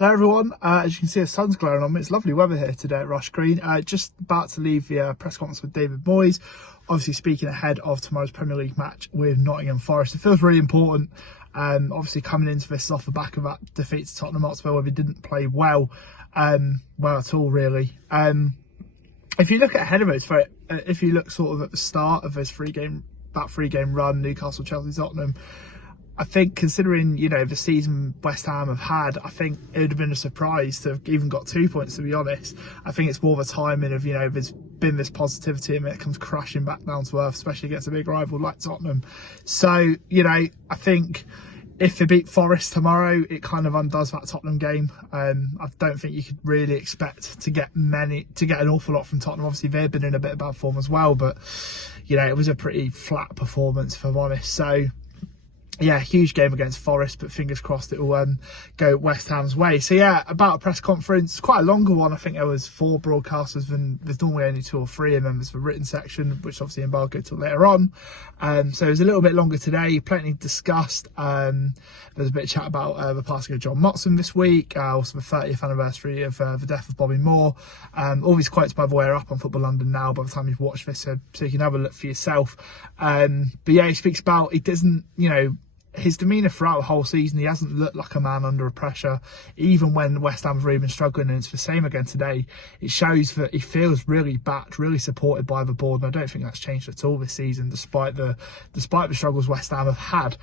Hello everyone, as you can see the sun's glowing on me. It's lovely weather here today at Rush Green. Just about to leave the press conference with David Moyes, obviously speaking ahead of tomorrow's Premier League match with Nottingham Forest. It feels really important, obviously coming into this off the back of that defeat to Tottenham Hotspur where we didn't play well at all really. If you look ahead of it, if you look sort of at the start of this three game run, Newcastle, Chelsea, Tottenham, I think considering, the season West Ham have had, I think it would have been a surprise to have even got 2 points, to be honest. I think it's more of a timing of, there's been this positivity and it comes crashing back down to earth, especially against a big rival like Tottenham. So, I think if they beat Forest tomorrow, it kind of undoes that Tottenham game. I don't think you could really expect to get an awful lot from Tottenham. Obviously, they've been in a bit of bad form as well, but, it was a pretty flat performance, if I'm honest. So, yeah, huge game against Forest, but fingers crossed it will go West Ham's way. So yeah, about a press conference, quite a longer one. I think there was 4 broadcasters, and there's normally only 2 or 3, and then there's the written section, which obviously embargoed till later on. So it was a little bit longer today, plenty discussed. There's a bit of chat about the passing of John Motson this week, also the 30th anniversary of the death of Bobby Moore. All these quotes, by the way, are up on Football London now by the time you've watched this, so you can have a look for yourself. But yeah, he speaks about, it doesn't, his demeanour throughout the whole season, he hasn't looked like a man under pressure, even when West Ham's really been struggling, and it's the same again today. It shows that he feels really backed, really supported by the board, and I don't think that's changed at all this season, despite the struggles West Ham have had.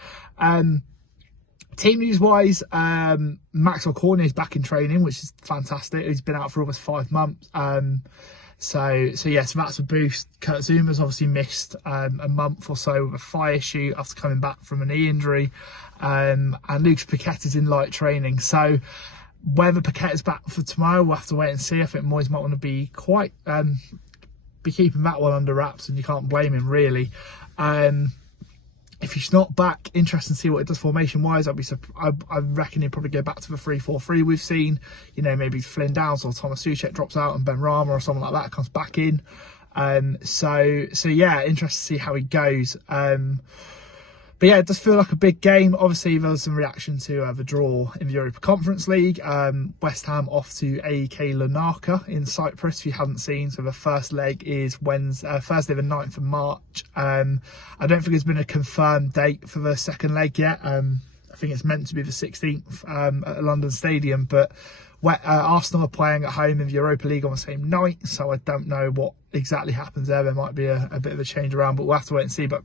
Team news wise, Maxwell Cornet is back in training, which is fantastic. He's been out for almost 5 months. So yes, that's a boost. Kurt Zouma's obviously missed a month or so with a thigh issue after coming back from a knee injury, and Lucas Paqueta's in light training. So whether Paqueta's back for tomorrow, we'll have to wait and see. I think Moyes might want to be keeping that one under wraps, and you can't blame him really. If he's not back, interesting to see what it does formation-wise. I reckon he'll probably go back to the 3-4-3 we've seen. Maybe Flynn Downs or Thomas Souček drops out and Ben Rama or someone like that comes back in. So yeah, interesting to see how he goes. But yeah, it does feel like a big game. Obviously, there was some reaction to the draw in the Europa Conference League. West Ham off to AEK Larnaca in Cyprus, if you haven't seen. So the first leg is Thursday the 9th of March. I don't think there's been a confirmed date for the second leg yet. I think it's meant to be the 16th at London Stadium, but Arsenal are playing at home in the Europa League on the same night, so I don't know what exactly happens there. There might be a bit of a change around, but we'll have to wait and see. But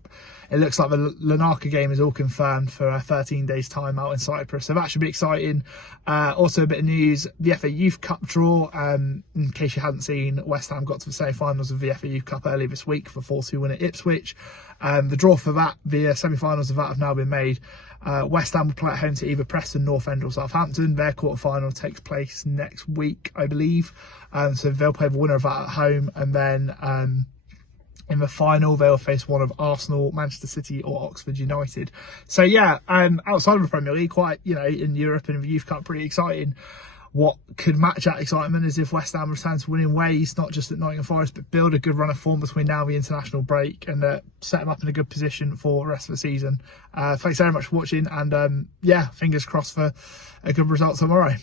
it looks like the Larnaca game is all confirmed for 13 days time out in Cyprus, so that should be exciting. Also a bit of news, the FA Youth Cup draw, in case you hadn't seen, West Ham got to the semi-finals of the FA Youth Cup earlier this week for 4-2 win at Ipswich. The draw for that, the semi-finals of that have now been made. West Ham will play at home to either Preston, North End or Southampton. Their quarter-final takes place next week, I believe. So they'll play the winner of that at home, and then in the final they'll face one of Arsenal, Manchester City or Oxford United. So yeah, outside of the Premier League, quite, in Europe and in the Youth Cup, pretty exciting. What could match that excitement is if West Ham return to winning ways, not just at Nottingham Forest, but build a good run of form between now and the international break, and set them up in a good position for the rest of the season. Thanks very much for watching, and yeah, fingers crossed for a good result tomorrow.